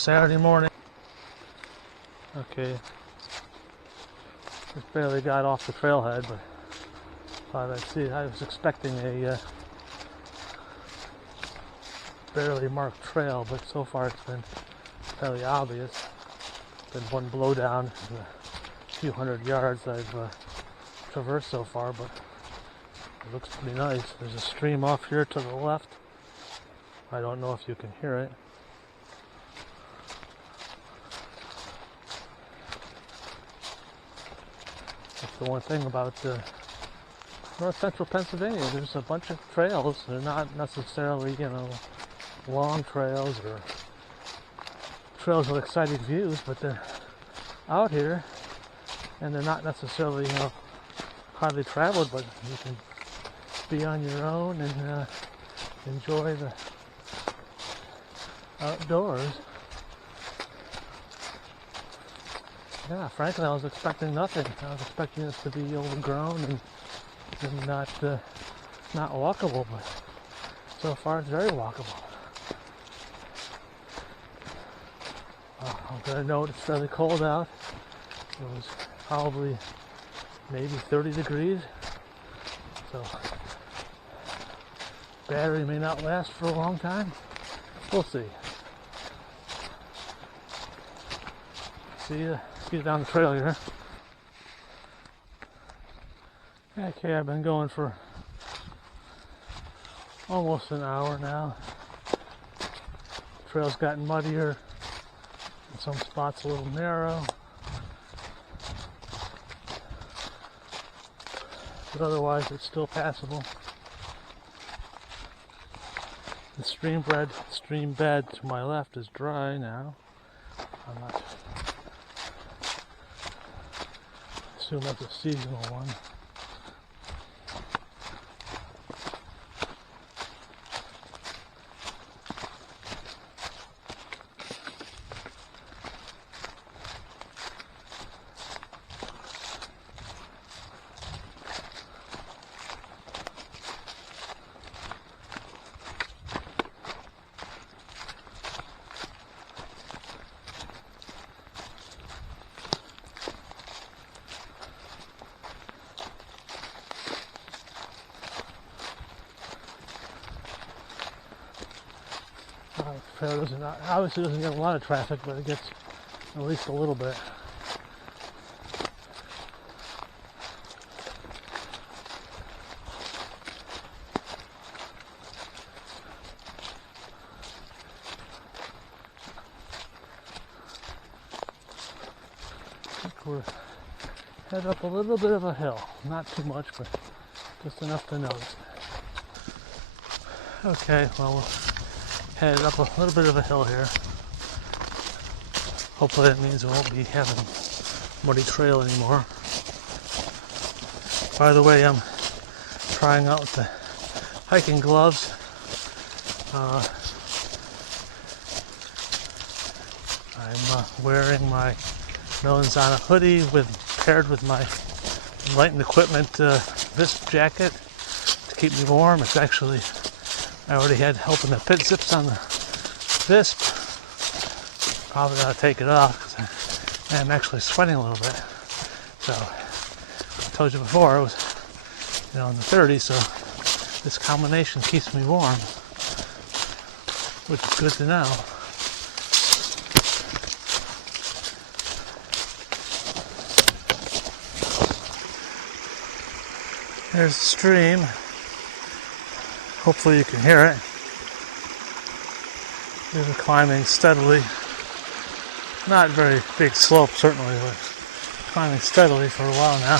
Saturday morning. Okay, just barely got off the trailhead, but thought I'd see. I was expecting a barely marked trail, but so far it's been fairly obvious. Been one blowdown in the few hundred yards I've traversed so far, but it looks pretty nice. There's a stream off here to the left. I don't know if you can hear it. That's the one thing about north central Pennsylvania. There's a bunch of trails. They're not necessarily, long trails or trails with exciting views, but they're out here, and they're not necessarily, hardly traveled, but you can be on your own and enjoy the outdoors. Yeah, frankly, I was expecting nothing. I was expecting this to be overgrown and not walkable, but so far it's very walkable. I'm gonna note it's fairly cold out. It was probably maybe 30 degrees, so battery may not last for a long time. We'll see. See you down the trail here. Okay, I've been going for almost an hour now. The trail's gotten muddier. In some spots a little narrow. But otherwise it's still passable. The stream bed to my left is dry now. I'm not assume that's a seasonal one. Obviously doesn't get a lot of traffic, but it gets at least a little bit. I think we're headed up a little bit of a hill. Not too much, but just enough to notice. Okay, well, we're headed up a little bit of a hill here. Hopefully that means we won't be having a muddy trail anymore. By the way, I'm trying out the hiking gloves. I'm wearing my Melanzana hoodie paired with my Light and Equipment Visp jacket to keep me warm. It's actually, I already had helping the pit zips on the Visp. Probably gotta take it off because I'm actually sweating a little bit. So I told you before it was, in the 30s, so this combination keeps me warm, which is good to know. There's the stream. Hopefully you can hear it. We've been climbing steadily. Not very big slope, certainly, but climbing steadily for a while now.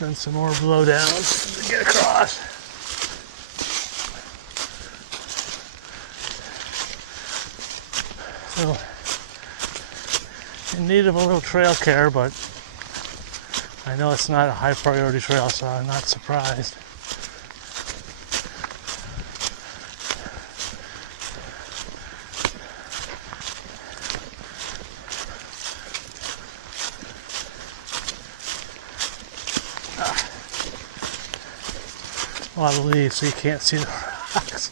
Then some more blowdowns to get across. So, in need of a little trail care, but I know it's not a high priority trail, so I'm not surprised. a lot of leaves so you can't see the rocks.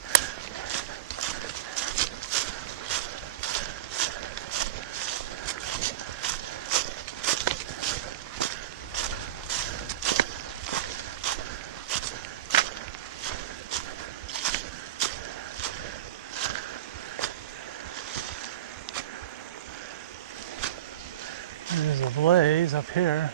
There's a blaze up here.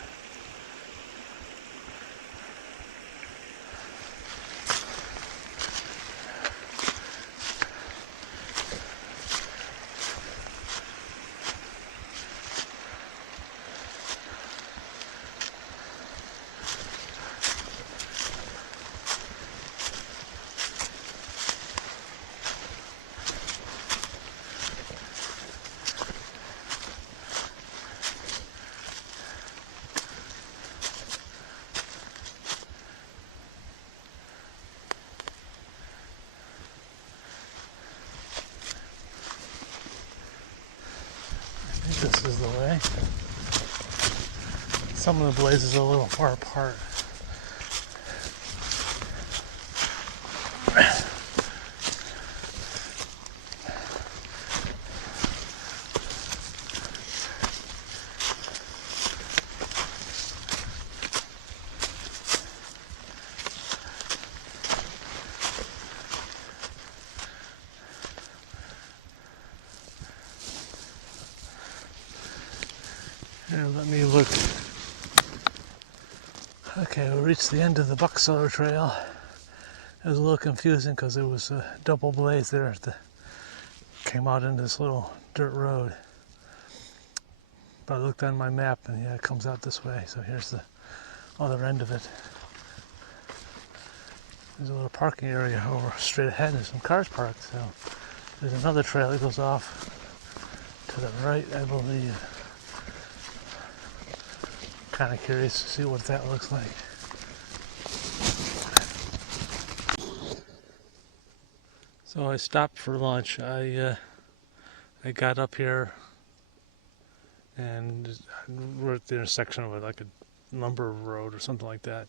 This is the way. Some of the blazes are a little far apart. Here, let me look. Okay, we reached the end of the Buckseller Trail. It was a little confusing because there was a double blaze there that came out into this little dirt road. But I looked on my map and yeah, it comes out this way. So here's the other end of it. There's a little parking area over straight ahead. There's some cars parked. So there's another trail that goes off to the right, I believe. Kind of curious to see what that looks like. So I stopped for lunch. I got up here and we're at the intersection of like a lumber road or something like that,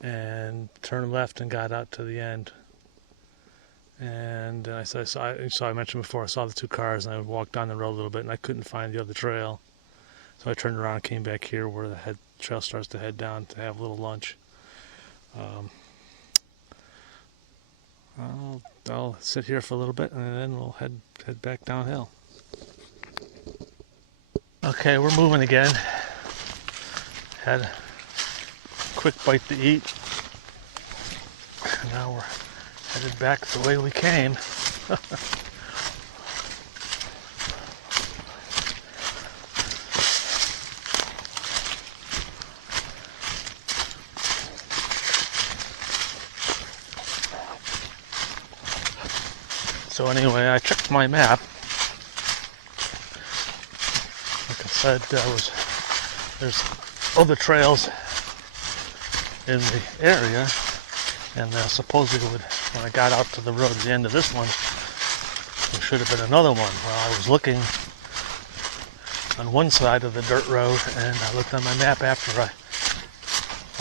and turned left and got out to the end. And I mentioned before, I saw the two cars and I walked down the road a little bit and I couldn't find the other trail. So I turned around and came back here where the trail starts to head down to have a little lunch. I'll sit here for a little bit and then we'll head back downhill. Okay, we're moving again. Had a quick bite to eat. And now we're headed back the way we came. So anyway, I checked my map. Like I said, there's other trails in the area, and supposedly when I got out to the road at the end of this one, there should have been another one. Well, I was looking on one side of the dirt road, and I looked on my map after I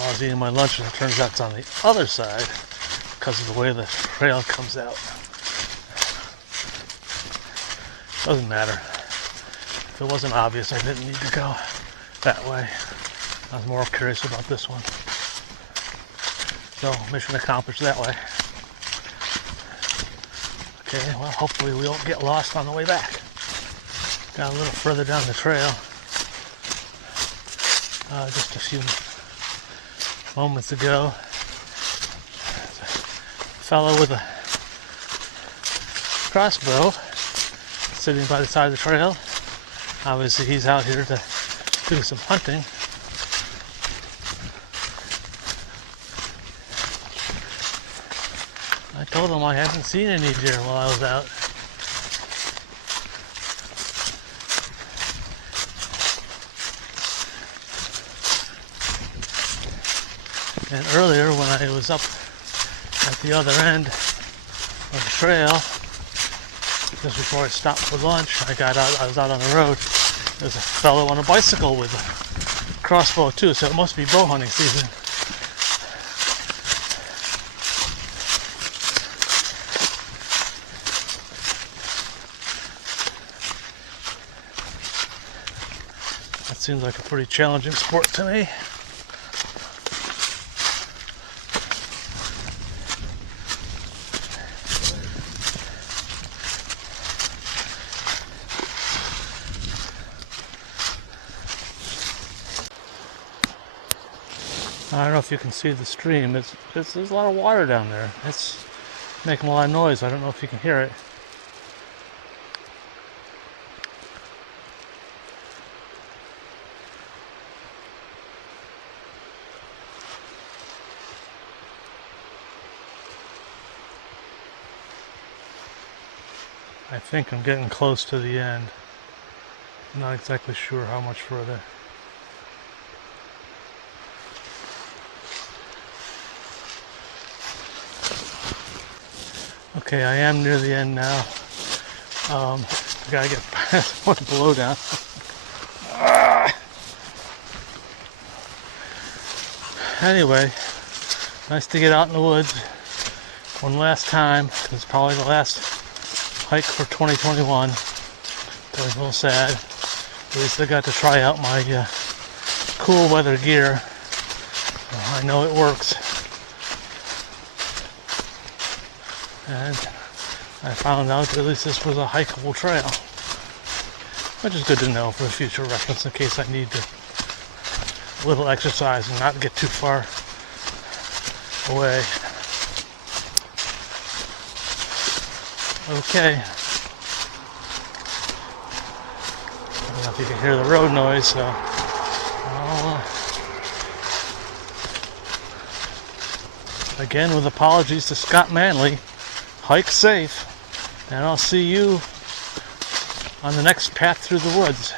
was eating my lunch, and it turns out it's on the other side because of the way the trail comes out. Doesn't matter. If it wasn't obvious, I didn't need to go that way. I was more curious about this one. So, mission accomplished that way. Okay, well, hopefully we won't get lost on the way back. Got a little further down the trail. Just a few moments ago, there's a fellow with a crossbow sitting by the side of the trail. Obviously he's out here to do some hunting. I told him I hadn't seen any deer while I was out. And earlier when I was up at the other end of the trail, just before I stopped for lunch, I was out on the road. There's a fellow on a bicycle with a crossbow too, so it must be bow hunting season. seems like a pretty challenging sport to me. I don't know if you can see the stream. There's a lot of water down there. It's making a lot of noise. I don't know if you can hear it. I think I'm getting close to the end. I'm not exactly sure how much further. Okay, I am near the end now. I gotta get past one below down. Anyway, nice to get out in the woods one last time. It's probably the last hike for 2021. Feeling a little sad. At least I got to try out my cool weather gear. I know it works. And I found out that at least this was a hikeable trail, which is good to know for future reference in case I need a little exercise and not get too far away. Okay. I don't know if you can hear the road noise, so again, with apologies to Scott Manley, hike safe, and I'll see you on the next path through the woods.